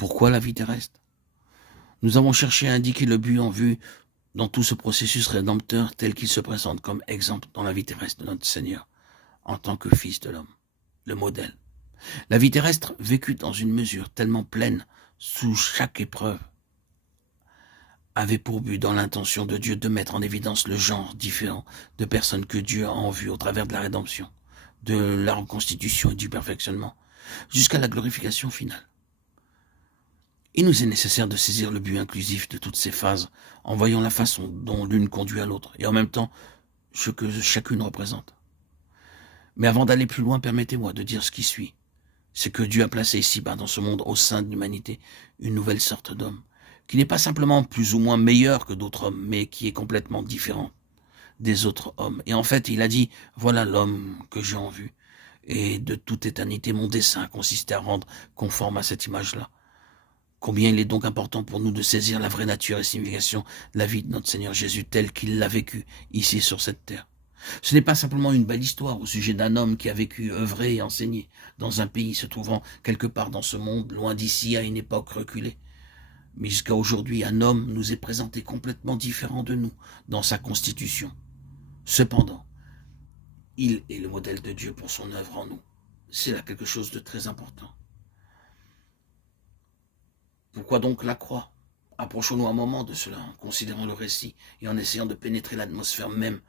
Pourquoi la vie terrestre? Nous avons cherché à indiquer le but en vue dans tout ce processus rédempteur tel qu'il se présente comme exemple dans la vie terrestre de notre Seigneur en tant que Fils de l'homme, le modèle. La vie terrestre, vécue dans une mesure tellement pleine, sous chaque épreuve, avait pour but dans l'intention de Dieu de mettre en évidence le genre différent de personnes que Dieu a en vue au travers de la rédemption, de la reconstitution et du perfectionnement, jusqu'à la glorification finale. Il nous est nécessaire de saisir le but inclusif de toutes ces phases en voyant la façon dont l'une conduit à l'autre et en même temps ce que chacune représente. Mais avant d'aller plus loin, permettez-moi de dire ce qui suit. C'est que Dieu a placé ici-bas dans ce monde au sein de l'humanité une nouvelle sorte d'homme, qui n'est pas simplement plus ou moins meilleur que d'autres hommes, mais qui est complètement différent des autres hommes. Et en fait, il a dit, voilà l'homme que j'ai en vue. Et de toute éternité, mon dessein consistait à rendre conforme à cette image-là. Combien il est donc important pour nous de saisir la vraie nature et signification de la vie de notre Seigneur Jésus tel qu'il l'a vécu ici sur cette terre. Ce n'est pas simplement une belle histoire au sujet d'un homme qui a vécu, œuvré et enseigné dans un pays se trouvant quelque part dans ce monde, loin d'ici à une époque reculée. Mais jusqu'à aujourd'hui, un homme nous est présenté complètement différent de nous dans sa constitution. Cependant, il est le modèle de Dieu pour son œuvre en nous. C'est là quelque chose de très important. Pourquoi donc la croix? Approchons-nous un moment de cela en considérant le récit et en essayant de pénétrer l'atmosphère même,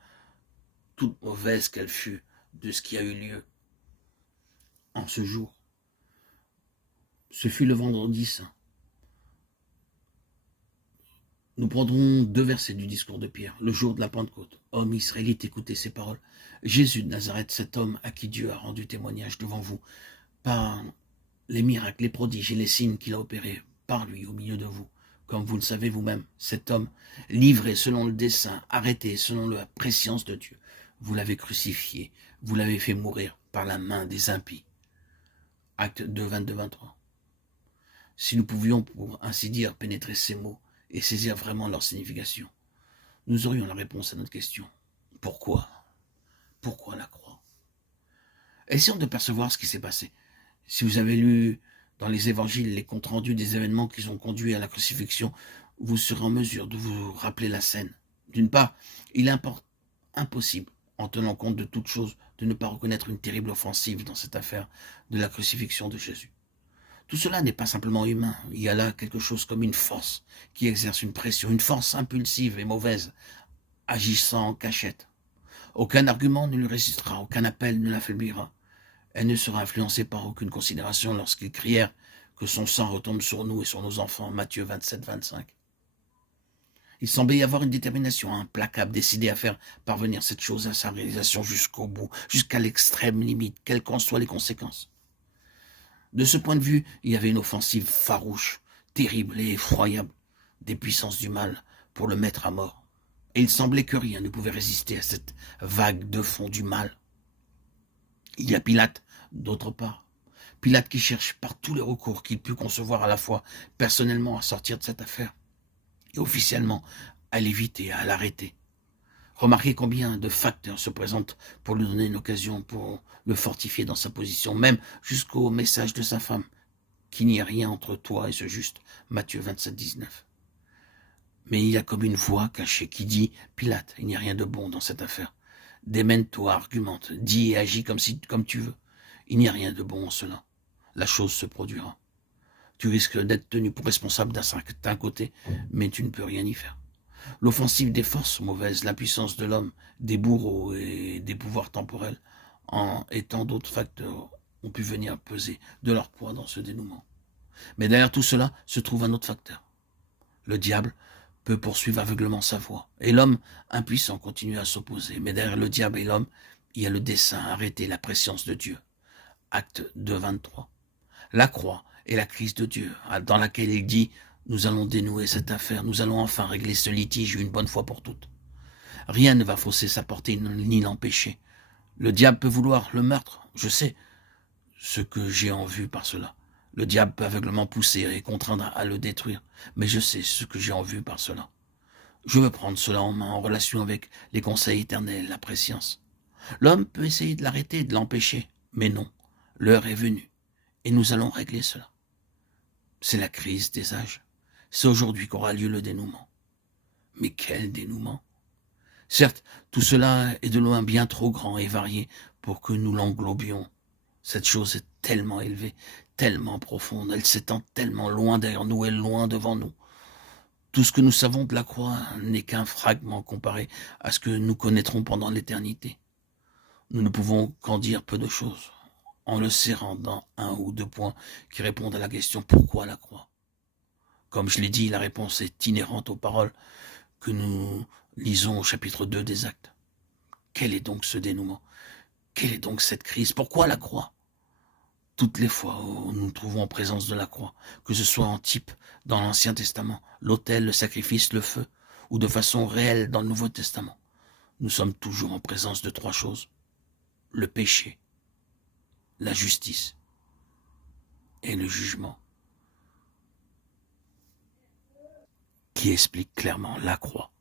toute mauvaise qu'elle fût, de ce qui a eu lieu en ce jour. Ce fut le vendredi saint. Nous prendrons 2 versets du discours de Pierre, le jour de la Pentecôte. Homme israélite, écoutez ces paroles. Jésus de Nazareth, cet homme à qui Dieu a rendu témoignage devant vous, par les miracles, les prodiges et les signes qu'il a opérés par lui au milieu de vous. Comme vous le savez vous-même, cet homme, livré selon le dessein, arrêté selon la prescience de Dieu, vous l'avez crucifié, vous l'avez fait mourir par la main des impies. Acte 2, 22-23. Si nous pouvions, pour ainsi dire, pénétrer ces mots et saisir vraiment leur signification, nous aurions la réponse à notre question. Pourquoi? Pourquoi la croix? Essayons de percevoir ce qui s'est passé. Si vous avez lu dans les évangiles les comptes rendus des événements qui ont conduit à la crucifixion, vous serez en mesure de vous rappeler la scène. D'une part, il est impossible, en tenant compte de toute chose, de ne pas reconnaître une terrible offensive dans cette affaire de la crucifixion de Jésus. Tout cela n'est pas simplement humain, il y a là quelque chose comme une force qui exerce une pression, une force impulsive et mauvaise, agissant en cachette. Aucun argument ne lui résistera, aucun appel ne l'affaiblira. Elle ne sera influencée par aucune considération lorsqu'ils crièrent que son sang retombe sur nous et sur nos enfants, Matthieu 27, 25. Il semblait y avoir une détermination implacable, décidée à faire parvenir cette chose à sa réalisation jusqu'au bout, jusqu'à l'extrême limite, quelles qu'en soient les conséquences. De ce point de vue, il y avait une offensive farouche, terrible et effroyable des puissances du mal pour le mettre à mort. Et il semblait que rien ne pouvait résister à cette vague de fond du mal. Il y a Pilate, d'autre part. Pilate qui cherche par tous les recours qu'il put concevoir à la fois personnellement à sortir de cette affaire et officiellement à l'éviter, à l'arrêter. Remarquez combien de facteurs se présentent pour lui donner une occasion, pour le fortifier dans sa position, même jusqu'au message de sa femme, qu'il n'y ait rien entre toi et ce juste, Matthieu 27, 19. Mais il y a comme une voix cachée qui dit, Pilate, il n'y a rien de bon dans cette affaire. Démène-toi, argumente, dis et agis comme tu veux. Il n'y a rien de bon en cela. La chose se produira. Tu risques d'être tenu pour responsable d'un certain côté, mais tu ne peux rien y faire. L'offensive des forces mauvaises, l'impuissance de l'homme, des bourreaux et des pouvoirs temporels, et tant d'autres facteurs ont pu venir peser de leur poids dans ce dénouement. Mais derrière tout cela se trouve un autre facteur. Le diable peut poursuivre aveuglement sa voie, et l'homme impuissant continue à s'opposer. Mais derrière le diable et l'homme, il y a le dessein, arrêter la prescience de Dieu. Acte 2, 23. La croix est la crise de Dieu, dans laquelle il dit « Nous allons dénouer cette affaire, nous allons enfin régler ce litige une bonne fois pour toutes. » Rien ne va fausser sa portée ni l'empêcher. Le diable peut vouloir le meurtre, je sais ce que j'ai en vue par cela. Le diable peut aveuglement pousser et contraindre à le détruire, mais je sais ce que j'ai en vue par cela. Je veux prendre cela en main en relation avec les conseils éternels, la prescience. L'homme peut essayer de l'arrêter, de l'empêcher, mais non, l'heure est venue, et nous allons régler cela. C'est la crise des âges. C'est aujourd'hui qu'aura lieu le dénouement. Mais quel dénouement! Certes, tout cela est de loin bien trop grand et varié pour que nous l'englobions. Cette chose est tellement élevée, tellement profonde, elle s'étend tellement loin derrière nous et loin devant nous. Tout ce que nous savons de la croix n'est qu'un fragment comparé à ce que nous connaîtrons pendant l'éternité. Nous ne pouvons qu'en dire peu de choses, en le serrant dans un ou deux points qui répondent à la question pourquoi la croix. Comme je l'ai dit, la réponse est inhérente aux paroles que nous lisons au chapitre 2 des Actes. Quel est donc ce dénouement? Quelle est donc cette crise? Pourquoi la croix? Toutes les fois où nous nous trouvons en présence de la croix, que ce soit en type dans l'Ancien Testament, l'autel, le sacrifice, le feu, ou de façon réelle dans le Nouveau Testament, nous sommes toujours en présence de trois choses: le péché, la justice et le jugement, qui expliquent clairement la croix.